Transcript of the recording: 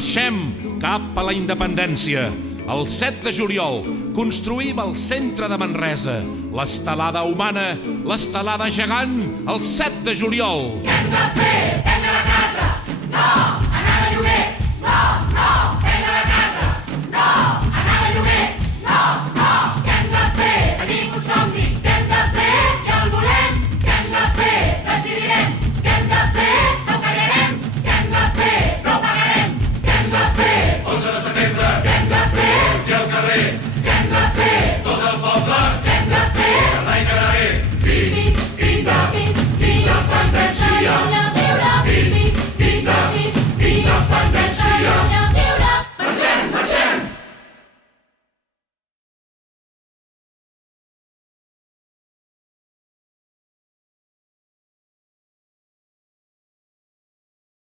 Marxem cap a la independència. El 7 de juliol construïm el centre de Manresa, l'estelada humana, l'estelada gegant, el 7 de juliol. Què hem de fer? Vendre la casa? No! Anar de lloguer? No, no! Vendre la casa? No! Anar de lloguer? No, no! Què hem de fer? Tenim un somni. Què hem de fer? Ja el volem. Què hem de fer? Decidirem. Què hem de fer? No callarem. Què hem de fer? No pagarem. Què hem de fer? 11 de setembre. Què hem de fer? I al carrer.